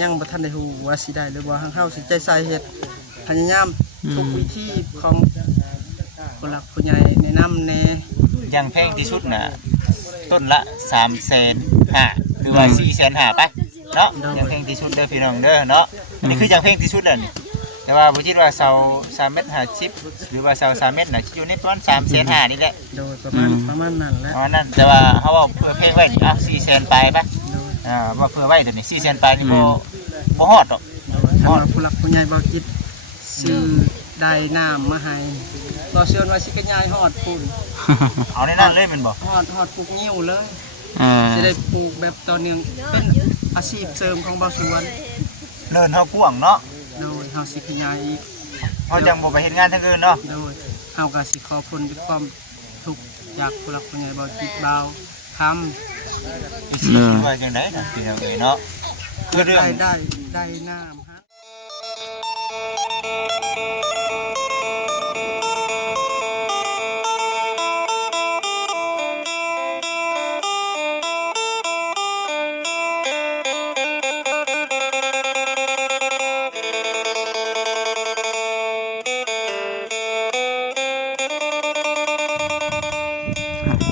ยังบ่ทันได้ฮู้ว่าสิได้หรือบ่เฮาสิใจใส่เฮ็ดพยายามทุกวิธีของผู้หลักผู้ใหญ่แนะนำแน่อย่างแพงที่สุดน่ะต้นละ350,000หรือว่า450,000ไปเนาะอย่างแพงที่สุดเด้อพี่น้องเด้อเนาะอันนี้คืออย่างแพงที่สุดแล้วนี่แต่ว่าบ่คิดว่าเสา3.50 เมตรหรือว่าเสา3 เมตรน่ะอยู่ในประมาณ350,000นี่แหละโดยประมาณนั้นแหละนั่นแต่ว่าเฮาเอาเพื่อเพลงไว้นี่400,000ไปป่ะว่าเพื่อไว้ตัวนี้400,000ไปนี่บ่ฮอดดอกฮอดผู้หลักผู้ใหญ่บ่คิดซื้อได้น้ำมาให้ต่อเชื่อว่าสิกระยายฮอดพุ่นเอาในนั้นเลยแม่นบ่ฮอดปลูกงิ้วเลยสิได้ปลูกแบบต่อเนื่องเป็นอาชีพเสริมของบ่าวสวนเนินเฮากว้างเนาะโดยเฮาสิขยายอีกเฮาจังบ่ไปเฮ็ดงานทางอื่นเนาะโดยเฮาก็สิขอผลด้วยความทุกข์อยากผู้หลักผู้ใหญ่บ่คิดบ่าวทำว่าจังได๋นะพี่น้องเอ้ยเนาะคือได้น้ำฮะ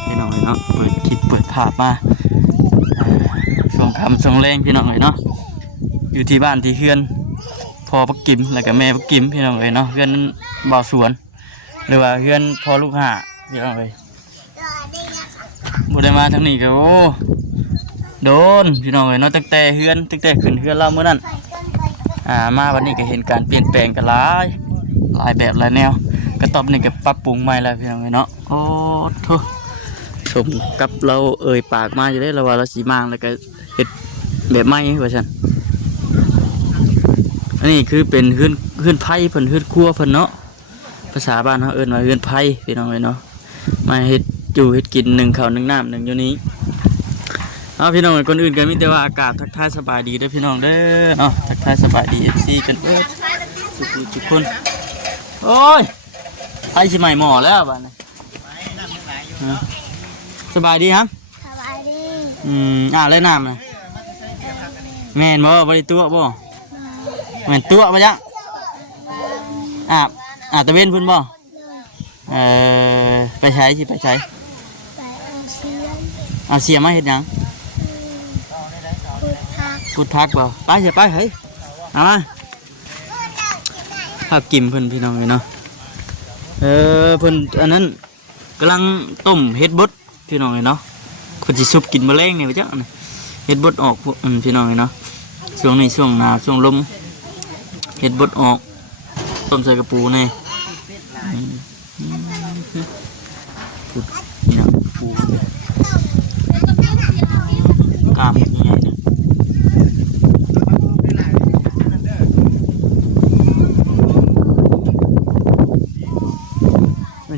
พี่น้องเนาะเปิดคลิปเปิดภาพมาช่วงค่ำช่วงแรงพี่น้องเนาะอยู่ที่บ้านที่เฮือนพ่อปักกิมแล้วก็แม่ปักกิมพี่น้องเนาะเฮือนบ่าวสวนหรือว่าเฮือนพ่อลูกห่าพี่น้องบ่ได้มาทางนี้ก็โอ้โดนพี่น้องเนาะตั้งแต่ขึ้นเฮือนเราเมื่อนั้นมาวันนี้ก็เห็นการเปลี่ยนแปลงกันหลายแบบหลายแนวก็ตอบนี่ก็ปรับปรุงใหม่แล้วพี่น้องเนาะโอ้โธ่ชมกับเราปากมาอยู่ได้เราว่าเราสีมางแล้วก็เห็ดแบบไม้ว่าฉันอันนี้คือเป็นเฮือนไผ่เพิ่นเฮือนครัวเพิ่นเนาะภาษาบ้านเขาว่าเฮือนไผ่พี่น้องเนาะมาเห็ดอยู่เห็ดกินหนึ่งข้าวหนึ่งน้ำหนึ่งอยู่นี้เอาพี่น้องคนอื่นกันมิแต่ว่าอากาศทักทายสบายดีเด้อพี่น้องเด้อเนาะทักทายสบายดีFCกันทุกคนโอ้ยไผ่ชิใหม่หม้อแล้วบ้านนี้สบายดีครับสบายดีเลยน้ำเลยแม่นบ่บริตัวบ่แม่นตัวบ่จ๊ะตะเวนพุ่นบ่ไปใช้สิไปใช้เอาเสียมาเฮ็ดหยังขุดพักบ่ไปเสียไปเฮ้ยเอามาภาพกิมเพิ่นพี่น้องเนาะเพิ่นอันนั้นกำลังต้มเฮ็ดบดพี่น้องเนาะคนสิซุปกินแมลงนี่ว่าจ๊ะเฮ็ดบดออกพี่น้องเนาะช่วงนี้ช่วงหนาวช่วงลมเฮ็ดบดออกต้มใส่กระปูนี่พูดนี่นะปูกล้ามใหญ่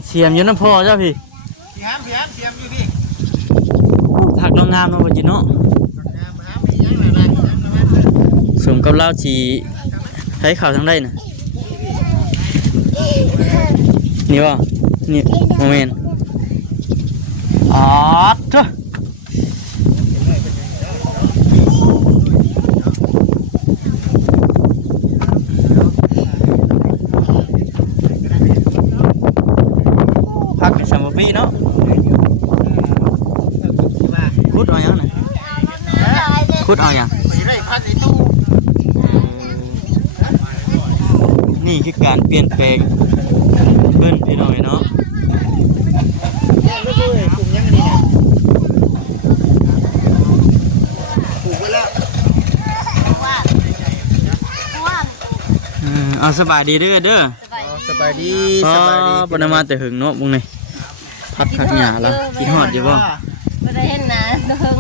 ๆเสียมอยู่น้ำพอเจ้าพี่เสียมอยู่พี่ผักน้องงามเนาะวันจีเนาะสมกับเล่าชีให้ข่าวทั้งได้นะนี่วะนี่โมเมนต์เถอะพักในสามปีเนาะคุดเอาอย่างน่ะคุดเอาอย่างนี่คือการเปลี่ยนแปลงเพื่อนพี่น้อยเนาะเอาสบายดีเด้อสบายดีปนมาแต่หึงเนาะบุ้งนี่พักขักหยาแล้วคิดฮอดอยู่บ่ไม่ได้เห็นนะเฮิง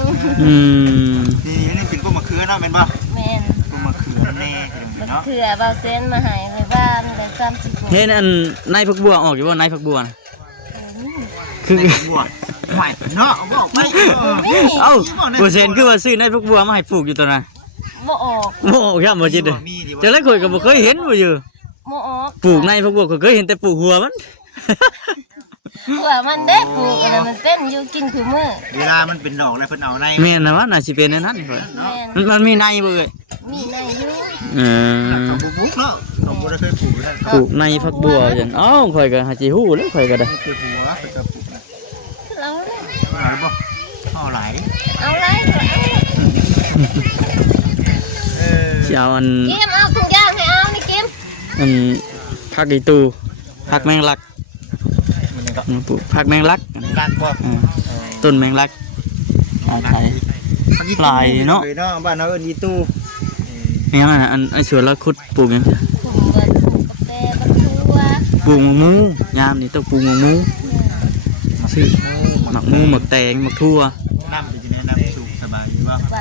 นี่เป็นพวกมะเขือเนาะเป็นป่ะแม่นพวกมะเขือแน่มะเขือเบาเส้นมาให้ในบ้านได้30เห็นอันนายผักบัวออกอยู่บ่นายผักบัวคือบัวใหม่เนาะบอกไปบัวเซนคือว่าซื้อนายผักบัวมาให้ปลูกอยู่ตอนนั้นบ่ออกครับบ่จิตเด้อจังได๋ข่อยก็บ่เคยเห็นบ่อยู่บ่ออกปลูกนายผักบัวก็เคยเห็นแต่ปลูกหัวมัน หัวมันเด็กปลูกอะไรมันเป็นอยู่กินคือมือเวลามันเป็นดอกแล้วเพิ่นเอาในแม่นนะว่าน่าสิเป็นนั่นนี่เพิ่นมันมีในบ่เอ้ย มีในอยู่ เออ เขาบุกเนาะเขาบ่ได้เคยปลูกนั่น ปลูกในพักบัวจังเอ้าข่อยก็หาสิฮู้เลยข่อยก็ได้ คือหัวไปกับปลูกนะ เรา หลายบ่เอาหลายดิ เอาไร สิเอาอัน กิมเอาถุงยางให้เอานี่กิม อันผักอีตูผักแมงลัก มันนี่ก็ ปลูกผักแมงลัก ร้านบ่ ต้นแมงลักใส่ หลายเนาะ บ้านเราเอิ้นอีตู้ นี่ยังอันไอ้สวนเราขุดปลูกหยังซี่ ถุงเบิดถุงกาแฟบักทัว ปลูกหมกหมูยามนี่ต้องปลูกหมกหมูชื่อหมักหมูหมักแตงหมักทั่ว น้ำจะแนะนำสูงสบายอยู่บ่ ไป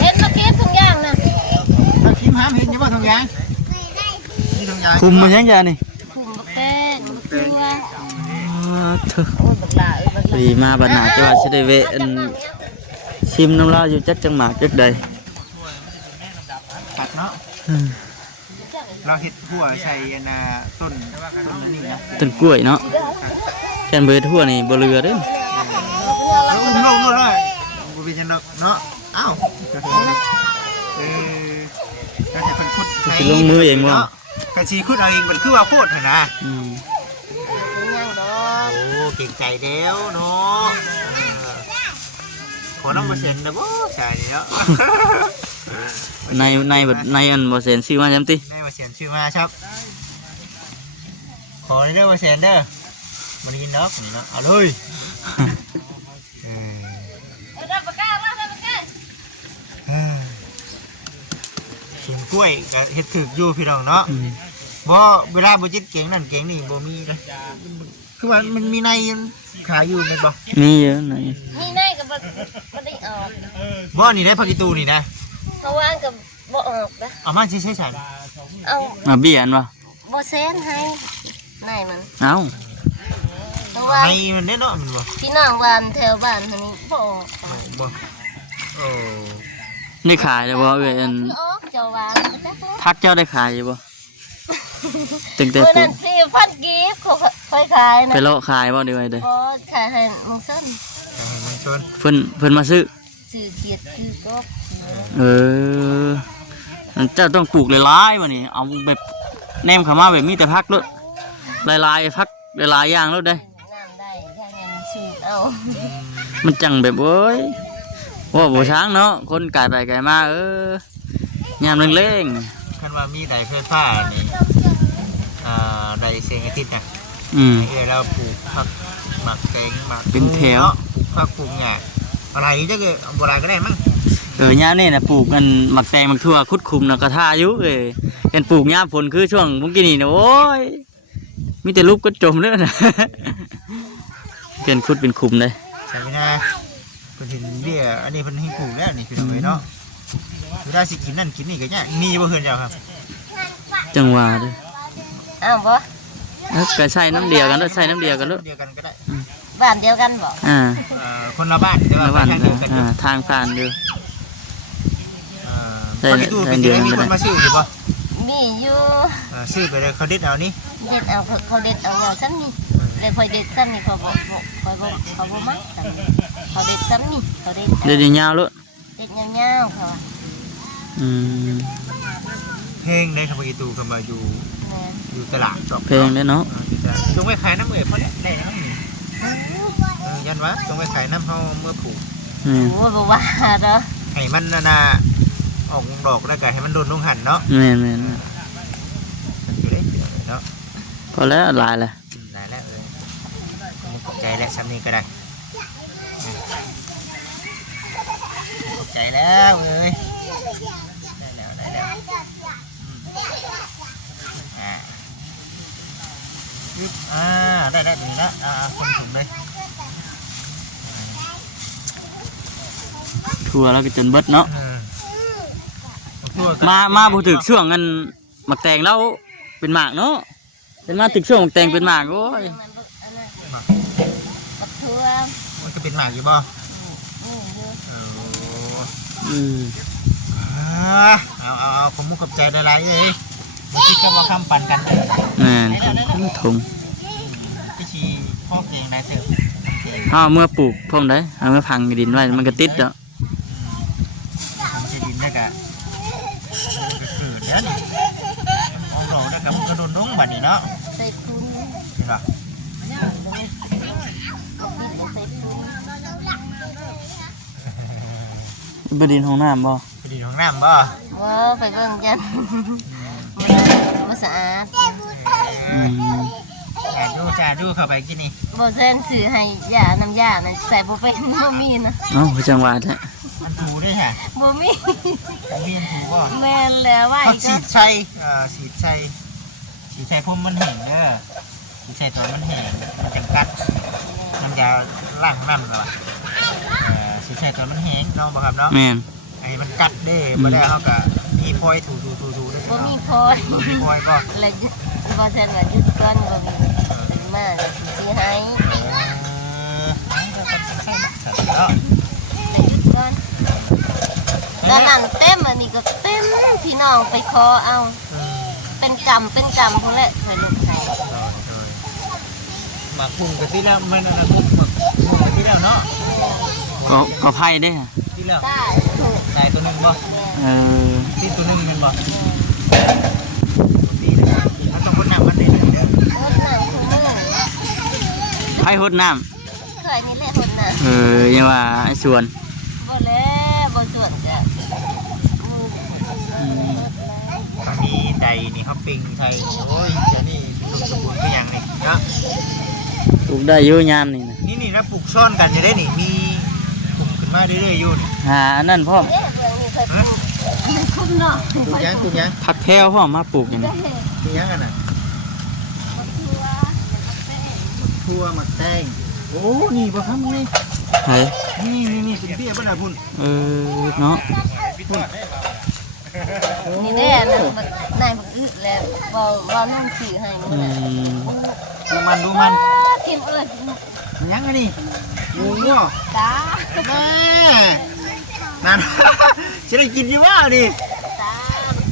เฮ็ดมาเก็บถุงยางนะ ถ้าคิมหามเห็นอยู่บ่ทองยางนี่ทองยาง คุมมันยังไงนี่ ถุงบักแป้งบักทัว เถอะ โอ้ยบักหลาบักหลา ดีมาบัดหนาจะว่าสิได้เวะอันชิมน้ำลายอยู่จักจังหมากจักใด ตัดเนาะเราเฮ็ดหัวใส่อันน่ะต้นอันนี้นะ ต้นกล้วยเนาะแค่นเบิดทั่วนี่บ่เรือเด้ แล้วอุ้มลงเลยบ่เป็นจังดอกเนาะอ้าวก็ให้เพิ่นขุด สิลงมือเองบ่ เนาะก็สิขุดเอาเองมันคือว่าโคตรหั่นนะ อืม ถุงยางดอก โอ้เก่งใจแล้วเนาะขอน้ำเปอร์เซ็นต์นะบ่ใช่เนาะ ในบัดในอันบ่เซ็นซื้อมาจังติ ได้เปอร์เซ็นต์ชื่อมาครับขอในเด้อเปอร์เซ็นต์เด้อมันกินเนาะนี่เนาะเอาเลยเออ เอาได้ปากกาเอาได้ปากกา กินกล้วยก็เฮ็ดถึกอยู่พี่น้องเนาะ อืม บ่เวลาบ่จิตเก่งนั่นเก่งนี่บ่มีเลยคือว่ามันมีในขายอยู่แม่นบ่ มีเยอะไหน มีในกับบ่ได้ออก บ่นี่ได้ผักอีตูนี่นะ เพราะว่ากับบ่ออกนะ เอามาใช้ฉัน เอา มาเบี้ยนบ่ บ่เซนให้ในมัน เอ้า เพราะว่า ในมันเด้เนาะมันบ่ พี่น้องบ้านแถวบ้านนี้บ่ออก บ่โอ้ ได้ขายแล้วบ่เอ้ยอัน คือออกเจ้าบ้านจักเลย พักเจ้าได้ขายอยู่บ่ตั้งแต่ เมื่อ ปลู นั้ ก น4,000กีบเขาค่อยขายนะ ไปเลาะขายบ่เดี๋ยวไว้เด้อ บ่ขายให้มึงเส้น มันชน เพิ่นมาซื้อ สื่อเกียรติคือก็ เออเจ้าต้องปลูกหลายๆวะนี่เอาแบบแนมเข้ามาแบบมีแต่พักเลยหลายๆพักหลายๆอย่างแล้วได้ น้ำได้ถ้าเงินสูบเอา มันจังแบบเอ้ยว่าบ่ช้างเนาะคนไก่ไปไก่มายามเร่ง คันว่ามีไดไฟฟ้านี่ไดเสียงอาทิตย์น่ะ ๆอืม เดี๋ยวเราปลูกผักหมักแตงหมัก เป็นแถว ผักปลูกเนี่ยอะไรจังโบราณก็ได้มั้ง ยามนี่น่ะปลูกมันหมักแตงหมักทั่วคุดคุมน่ะกระทาอยู่เป็นปลูกยามฝนคือช่วงเมื่อกี้นี่นะโอ้ยมีแต่รูปก็จมเลยนะ เป็นคุดเป็นคุมเลย ใช่ไหมนะเป็นเห็นเบี้ยอันนี้เป็นให้ปลูกแล้วนี่คือเอาไว้เนาะเวลาสิกินนั่นกินนี่ก็เนี่ยมีบ่เฮือนเจ้าครับ จังหวะเด้อ อ้าวบ่ ก็ใส่น้ำเดียวกันแล้วใส่น้ำเดียวกันแล้ว เดียวกันก็ได้ บ้านเดียวกันบ่ คนละบ้านแต่ว่า ระหว่าง ทางเดียวกันอยู่ ทางผ่านอยู่ ใช่ ปกติเป็นยังไงมีคนมาซื้ออยู่ป่ะ มีอยู่ ซื้อไปเลยเขาเด็ดเอานี่ เด็ดเอาเขาเด็ดเอาอย่างซ้ำนี่เลยพอเด็ดซ้ำนี่เขาบ่มักกันเขาเด็ดซ้ำนี่เขาเด็ด เดี๋ยวยาวแล้ว เด็ดยาวๆเขา อืม เพลงได้ทำไปตูเข้ามาอยู่ แม่ อยู่ตลาดดอก เพลงเลยเนาะ จงไปขายน้ำเอ๋ยเพราะได้น้ำนี่ยันวะจงไปขายน้ำเฮาเมื่อผูก อืม โอ้บ่ว่าเด้อ ให้มันนาออกดอกแล้วก็ให้มันโดนลงหันเนาะ แม่น อยู่ได้เนาะ ๆพอแล้วหลายแหละ ได้แล้วเลยขอบใจแล้วซ้ำนี้ก็ได้ขอบใจแล้วเอ้ยได้แล้วได้ดีละคนถุงเลย ทั่วแล้วก็จนเบิดเนาะมาบ่ถึกช่วงกันหมักแตงแล้วเป็นหมากเนาะเป็นมาถึกช่วงหมักแตงเป็นหมากโอ้ย มันบ่อันนั้นบักทั่ว มันก็เป็นหมากอยู่บ่ นี่อยู่ อืม เอาผมมุกกับใจละลายเลยคิดกันว่าคำปั่นกัน แม่นคุ้มทง พี่ชีพ่อเก่งได้เถอะ เฮาเมื่อปลูกพร้อมได้เอาเมื่อพังดินไว้มันก็ติดเนาะ เ ใช้ดินเนี่ยก็เกิดเนี่ยของเราเนี่ยก็มันก็โดนดงบัดนี้เนาะ ใส่ปุ้น เห็นป่ะ ใส่ปุ้น บดินห้องน้ำบ่ ไปดินของน้ำบ่ ว้าไปเบิ่งยันบ่สะอาด ชาดูเข้าไปกินนี่ บ่แซนซื้อให้ยาน้ำยานั่นใส่บ่เป็นบ่มีนะ เอ้าคือจังหวะแท้ มันถูด้วยฮะ บ่มี มันมีมันถูบ่ แม่นแล้วว่า เขา อีก ฉีดใส่ฉีดใส่พุ่มมันแห้งเด้อฉีดใส่ตัวมันแห้งมันจังกัดมันจะล่างน้ำเหรอฉีดใส่ตัวมันแห้งเนาะบ่ครับเนาะ แม่น ไอ้มันกัดเด้บ่ได้เฮาก็มีพลอยถูได้ บ่มีพอย มีพลอยบ่ แล้วบ่แซนว่าหยุดก่อนบ่มีมาสิให้ เนาะ ก่อนด้านนั้นเต็มอันนี้ก็เต็มพี่น้องไปขอเอาเป็นกรรมพุ่นแหละให้ลูกให้ หมักพุ่งกับที่แล้วมันนะพุ่งกับที่แล้วเนาะ ก็ไพ่ได้ฮะ ที่แล้ว ได้ถูก ใส่ตัวหนึ่งบ่ เออ ที่ตัวหนึ่งมันบ่ดีนะครับมันต้องคนนำมันเลยเด้อ หดน้ำคือมือ ไพ่หดน้ เคยนี่แหละหดน้ ำยังว่าไอ้ส่วน ำบ่แล้วบ่ส่วนจ้ะ อันนี้ใดนี่เขาปิงไทยโอ้ยเดี๋ยวนี้สมบูรณ์ก็ยังนี่เนาะ ปลูกได้อยู่ยามนี่นะ นี่นะปลูกซ่อนกันจะได้นี่มีกลุ่มขึ้นมาเรื่อยๆอยู่นี่ หาอันนั้นพร้อม เอ๊ะเรื่องนี้เคยปลูกอันนั้นคุ้มเนาะ ปลูกยัง ผักแพรวพร้อมมาปลูกอย่างนี้ ปลูกยังกันน่ะทั่วหมักแตงโอ้นี่บ่ครับนี่ ไห้ นี่เป็นเบี้ยบ่น่ะพุ่น เนาะ นี่แน่นะนายบักอึดแล้วบ่นุ่งสื่อให้มื้อน่ะ ดูมัน กินเอ้ย มันยังไงนี่หมูบ่ ตา แม่นั่น จะได้กินอยู่ว่าดิ ตา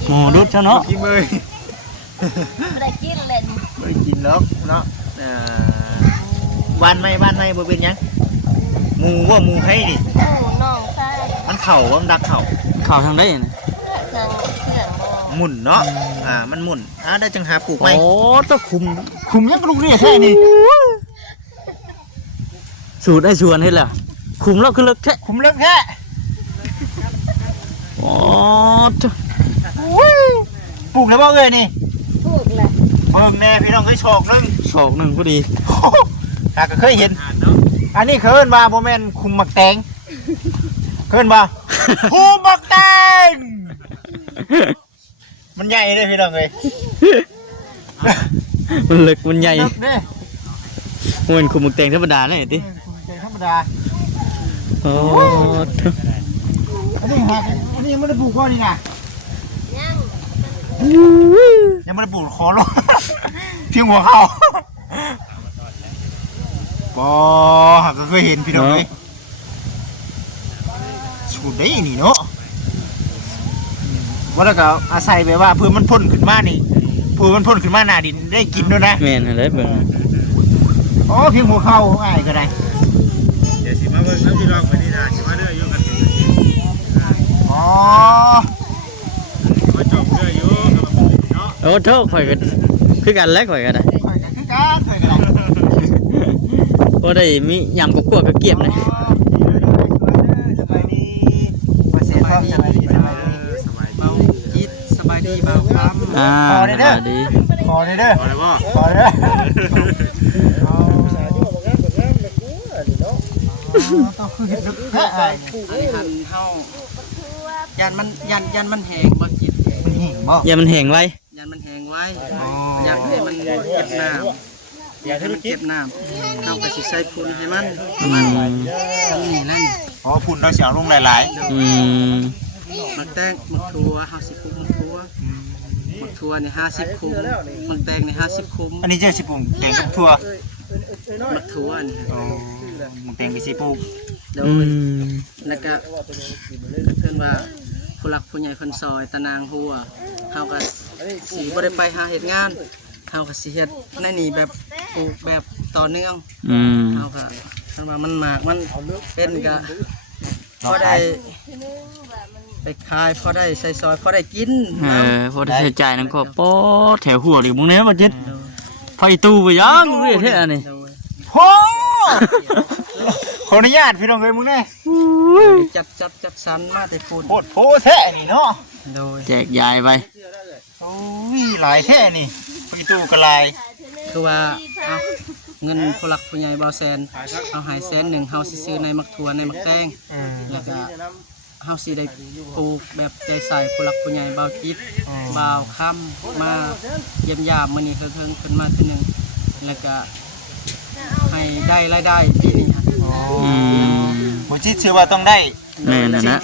หมูดุดเจ้าเนาะ กินเลย บ่ได้กินเลย ไม่ได้กินหรอกเนาะบ้านไม่บ่เป็นยังหมูว่าหมูให้ดิ โอ้น้องชาย มันเข่าว่ามันดักเข่า ข่าวทางได้นะ เครื่องบ่ หมุนเนาะมันหมุนได้จังหาปลูกไหม โอ้ต้องคุม ยังกระดูกเนี่ยแค่นี้ สูตรไอ้ส่วนให้ล่ะคุมแล้วคือเลิกแท้ คุมเลิกแค่ โอ้ต ปลูกแล้วบ่เอ้ยนี่ ถูกแหละ เบิ่งแน่พี่น้องเคยโชคนึง ศอกหนึ่งพอดี ถ้าก็เคยเห็นอันนี้เขาเอิ้นว่าบ่แม่นคุมหมักแตงเขาเอิ้นว่า คุมหมักแตงมันใหญ่เลยพี่น้องเอ้ย มันเล็กมันใหญ่ นับเด้ เหมือนคุมหมึกแตงธรรมดาเลยติ ใจธรรมดา โอ้ อันนี้ยังไม่ได้ปลูกข้อนี่นะ ยัง ยังไม่ได้ปลูกคอลง เพียงหัวเข้าปอก็เคยเห็นพี่น้องเลยสูดได้นี่เนาะว่าแล้วก็อาศัยแบบว่าเพื่อมันพ่นขึ้นมานี่เพื่อมันพ่นขึ้นมาหน้าดินได้กินด้วยนะ แม่นอะไรเบิ่ง อ๋อเพียงหัวเข้าง่ายก็ได้ เดี๋ยวสิมาเบิ่งน้ำที่ลองไปนี่นะสิมาเรื่อยอยู่กันถึง อ๋อ มาจบเรื่อยอยู่กับผมเนาะ โอ้โทษข่อยก็คือกันแล้วข่อยก็ได้ เคยกันคือกันเคยกัน โอ้ได้มียำกบๆก็เกียบเลย สบายดีมาเสียท้องสบายดี เบาจิตสบายดีเบาคำ สวัสดี ขอเลยเด้อ พอแล้วบ่ ขอเลยเด้อต้องคือเห็ดแค่ไอ้ อันนี้หันเฮายันมันแหงบ่จิต มันหิ่งบ่ อย่ามันแห้งไว้ ยันมันแหงไว้ยันให้มันเก็บน้ำอยากให้มันเก็บน้ำเราก็สิใส่พุ่นให้มัน อืม นี่นั่น อ๋อพุ่นเราเสียลงหลาย อืม มักแตงมักทัวเฮาสิปลูกมักทัวนี่50คุมมักแตงนี่50คุม ๆอันนี้เจ้าสิปลูกแตงกับทั่ว มักทัวนี่ อ๋อมึงแตงไปสิปลูก โด อื ย ม แล้วก็เพิ่นว่าผู้หลักผู้ใหญ่เพิ่นซอยตะนางหัวเฮาก็สิบ่ได้ไปหาเฮ็ดงานเฮาก็สิเฮ็ดในนี่แบบปลูกแบบต่อเนื่อง อืม เฮาก็คันว่ามันหมากมันเป็นก็พอได้ไป ขายพอได้ใส่ซอยพอได้กิน พอได้ใช้จ่ายนั่นก็ปอแถวหัวดิมึงเนี่ยบ่จิตไฟตู้ไปยังเรื่อยแท้นี่ โดย โอ้ขออนุญาตพี่น้องเอ้ยมึงเนี่ย จัดสรรมาแต่พูด โคตรโพแท้นี่เนาะ โดย แจกยายไป โอ้ยหลายแท้นี่พี่ตู้ก็หลาย คือว่าเอาเงินผู้หลักผู้ใหญ่เบาแสนเอาหายแสนหนึ่งเฮาสิซื้อในมักถั่วในมักแตงแล้วก็เฮาสิได้ปลูกแบบใจใส่ผู้หลักผู้ใหญ่เบาจิตเบาค่ำมาเยี่ยมยามมื้อนี้เพิ่งขึ้นมาทีนึงแล้วก็ให้ได้รายได้ปีนี้ครับ บ่จิตเชื่อว่าต้องได้ แม่นนะ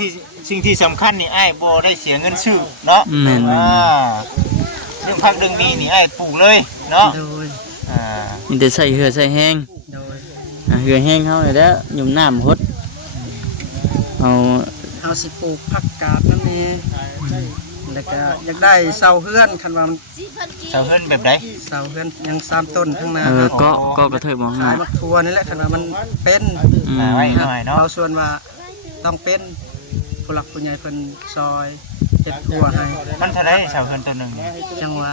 สิ่งที่สำคัญนี่ไอ้ายบ่ได้เสียเงินซื้อเนาะ แม่น เรื่องพักเรื่องนี้นี่ไอ้ายปลูกเลยเนาะ โดย มีแต่ใส่เหือใส่แห้ง โดย เหือแห้งเฮาเลยแล้วหยุ่มน้ำหดเอา เฮาสิปลูกผักกาดนั่นเองแล้วก็อยากได้เสาเฮือนคันว่ามัน เจ้าเพิ่นแบบใด เสาเฮือนยัง3ต้นข้างหน้า ก็กระเถิบมอง ขายมักทั่วนี่แหละคันว่ามันเป็น ไว้หน่อยเนาะ เราส่วนว่าต้องเป็นผู้หลักผู้ใหญ่เพิ่นซอยเฮ็ดทั่วให้ มันเท่าไดเจ้าเพิ่นตัวหนึงนี่ จังหวะ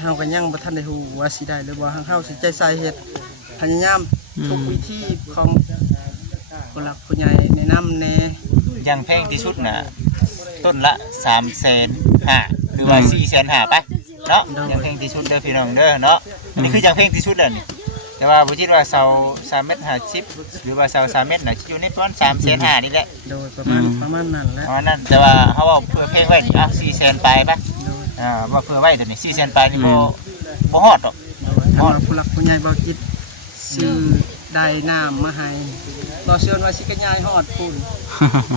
เฮาก็ยังบ่ทันได้ฮู้ว่าสิได้หรือบ่เฮาสิใจใส่เฮ็ดพยายามทุกวิธีของผู้หลักผู้ใหญ่แนะนำแน่ อย่างแพงที่สุดน่ะต้นละ3,500,000หรือว่า4,500,000ไปเนาะอย่างแพงที่สุดเด้อพี่น้องเด้อเนาะอันนี้คืออย่างแพงที่สุดแล้วนี่แต่ว่าบ่คิดว่าเสา3.50 เมตรหรือว่าเสา3 เมตรน่ะอยู่ในประมาณ3,500,000นี่แหละ โดยประมาณนั้นแหละ อ๋อนั่นแต่ว่าเฮาเอาเพื่อเพลงไว้นี่อ่ะ400,000ไปป่ะ โดย ว่าเพื่อไว้ตัวนี้400,000ไปนี่บ่ฮอดดอก ถ้าว่าผู้หลักผู้ใหญ่บ่คิดซื้อได้น้ำมาให้บ่เชื่อว่าสิกระยายฮอดพุ่น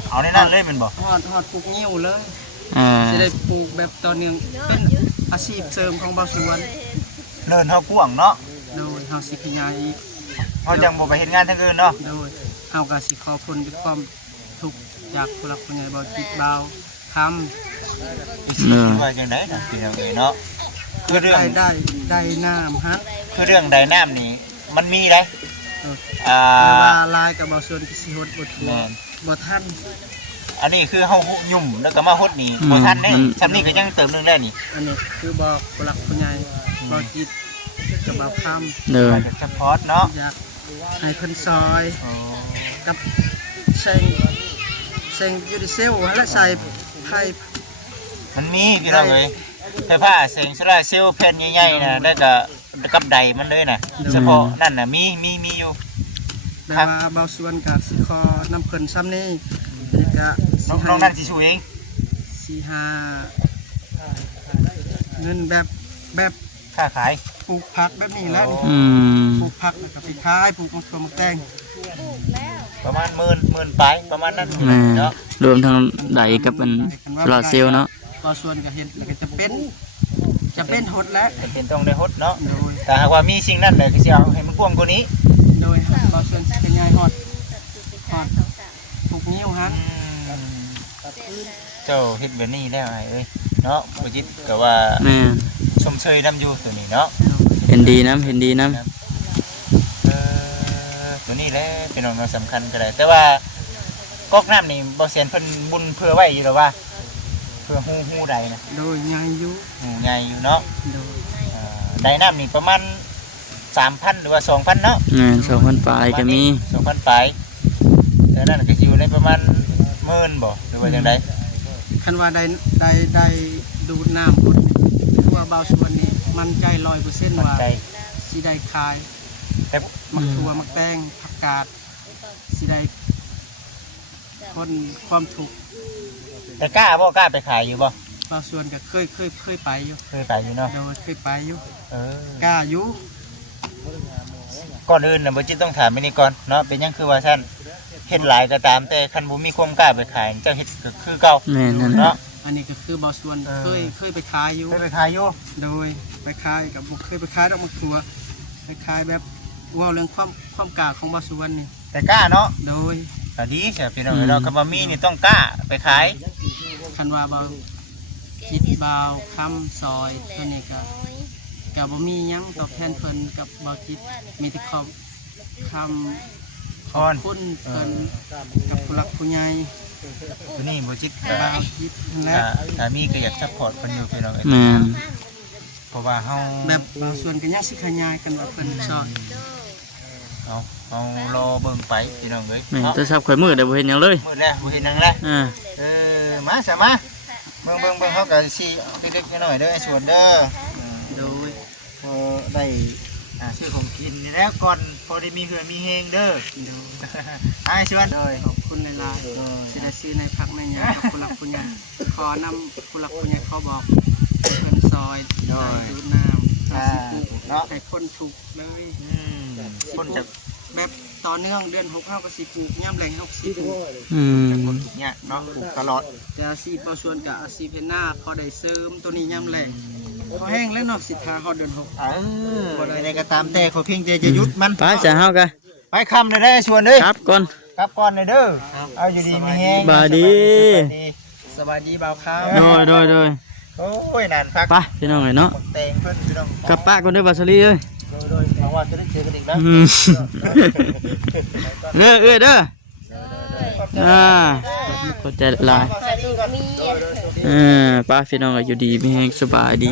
เอาในนั้นเลยแม่นบ่ ฮอดปลูกงิ้วเลย อ่า สิได้ปลูกแบบต่อเนื่องเป็นอาชีพเสริมของบ่าวสวน เนินเฮากว้างเนาะ โดยเฮาสิขยายอีก เฮาจังบ่ไปเฮ็ดงานทางอื่นเนาะ โดยเฮาก็สิขอผลด้วยความทุกข์จากผู้หลักผู้ใหญ่บ่จิตบ่าวทำ ว่าจังได๋น่ะพี่น้องเอ้ยเนาะคือเรื่อง ได้น้ำฮะ คือเรื่องใดน้ำนี่มันมีได้ อ่า แต่ว่าลายกับบ่าวสวนก็สิฮดบ่ทั่ว แม่น บ่ทัน อันนี้คือเฮายุ่มแล้วก็มาฮดนี่บ่ทันเด้ซำนี้ก็ยังเติมนึงได้นี่ อันนี้คือบอกผู้หลักผู้ใหญ่บ่จิตกับบ่าวคำ เด้อ ว่าจะซัพพอร์ตเนาะ อยากให้เพิ่นซอย อ๋อ กับเซ็งยูดิเซลและใส่ไผ่ มันมีพี่น้องเอ้ยไฟฟ้าแสงโซลาร์เซลล์แผ่นใหญ่ๆน่ะได้ก็กับใดมันเลยน่ะเฉพาะนั่นน่ะมีอยู่ แต่ว่าเบาส่วนกับสิคอน้ำเพิ่นซ้ำนี่นี่ก็สิ น้อง ให้ น้องนั่นสิชูเอง สิหาเงินแบบ ค้าขาย ปลูกผักแบบนี้แหล้ว อืม ปลูกผักแล้วก็ไปขายปลูกมะเขือมะแตง ประมาณ10,000ไปประมาณนั้น แม่ เนาะ รวมทั้งใดกับเป็นโซลาร์เซลล์เนาะ เบาส่วนก็เห็นแล้วก็จะเป็นหดแล้ว จะเป็นต้องได้ฮดเนาะ โดย แต่หากว่ามีสิ่งนั้นเลยคือสิเอาให้มันกว้างกว่านี้ โดยเบาส่วนสิเป็นยายหดปลูกนิ้วฮัน เจ้าเฮ็ดแบบนี้แล้วไอ้เอ้ยเนาะบ่จิตก็ว่า แม่ ชมเชยนํอยู่ตัวนี้เนาะ เห็นดีน้ำเห็นดีน้ ตัวนี้แหละเป็นของสำคัญก็ได้แต่ว่าก๊อกน้ำนี่บ่เสียนเพิ่นบุญเพื่อไว้อยู่หรอว่าเพื่อฮู้ใดนะ โดยยายอยู่ หูใหญ่อยู่เนาะ โดย ใดน้ำนี่ประมาณ 3,000 หรือว่า 2,000 เนาะ ำแม่2,000ปลายก็มี 2,000ปลายแต่นั่นก็สิอยู่ในประมาณ10,000บ่หรือว่าจังได คันว่าได้ดูดน้ำหมดคือว่าเบาส่วนนี้มันใจ100% มั่น ว่า ใจ สิได้ขาย แต่ มักถั่วมักแตงผักกาดสิได้คนความถูกข์ แต่กล้าไปขายอยู่บ่ บางส่วนก็เคยไปอยู่ เคยไปอยู่เนาะ โดยเคยไปอยู่ เออ กล้าอยู่ ก่อนอื่นน่ะบ่จิตต้องถามไปนี่ก่อนเนาะเป็นหยังคือว่าซั่นเฮ็ดหลายก็ตามแต่คันบ่มีความกล้าไปขายเจ้าเฮ็ดก็คือเก่า แม่นั่น เนาะ อันนี้ก็คือบางส่วนเคยไปขายอยู่ เคยไปขายอยู่ โดยไปขายกับบุเคยไปขายดอกมะถั่วไปขายแบบว่าเรื่องความกล้าของบางส่วนนี่ แต่กล้าเนาะ โดย ก็ดีใช่พี่น้องเราคำว่ามีนี่ต้องกล้าไปขาย คันว่าเบาคิดเบาคำซอยเท่านี้ก็บ่มีหยังตอบแทนเพิ่นกับเบาจิตมีแต่คำ คอน คุณเพิ่นกับผู้หลักผู้ใหญ่ ตัวนี้บ่จิต บางคิดและ ถ้ามีก็อยากซัพพอร์ตเพิ่นอยู่พี่น้องเอ้ย แม่น เพราะว่าเฮา แบบบางส่วนก็ยังสิขยายกันว่าเพิ่นซอย เอารอเบิ่งไปพี่น้องเอ้ย แม่น เนาะ แต่ซับข่อยมือได้บ่เห็นหยังเลย มื้อแล้วบ่เห็นหยังแล้ว อ่า มาซะมาเบิ่งเฮาก็สิเล็กๆน้อยๆเด้อไอ้ส่วนเด้อ โดย ได้ซื้อของกินนี่แล้วก่อนพอได้มีเหือมีเฮงเด้อ โดย ไอ้ชวนเลย ขอบคุณหลายๆสิได้ซื้อในพักในยากับผู้หลักผู้ใหญ่ขอนำผู้หลักผู้ใหญ่เขาบอกเพิ่นซอยได้ดูน้ำเอาสิปลูก เนาะ ให้คนถูกเลย คนจะ แบบต่อเนื่องเดือน6เฮาก็สิปลูกยามแรงเฮาก็สิปลูก อืม คนถูกเนี่ยเนาะปลูกตลอด แต่อาชีพบ่ส่วนกับอาชีพเฮ็ดนาพอได้เสริมตัวนี้ยามแรงเขาแห้งแล้วเนาะสิทาฮอดเดือน6 อะไรก็ตามแต่ขอเพียงแต่จะหยุดมัน ไปจะเฮากัน ไปคำเลยได้ชวนเลย ครับก่อน ครับก่อนเลยเด้อเอาอยู่ดีมีเฮง บายดี สวัสดีบ่าวข้าว โดย โอ้ยนานพัก ไปพี่น้องเอ้ยเนาะ แตงเพิ่นพี่น้อง กลับป้าก่อนเด้อบาสลีเอ้ย โดยเพราะว่าจะได้เจอกันอีกแล้ว อืมเอ้ยเด้อขอบใจหลาย ลูกมี ป้าพี่น้องก็อยู่ดีมีแฮงสบายดี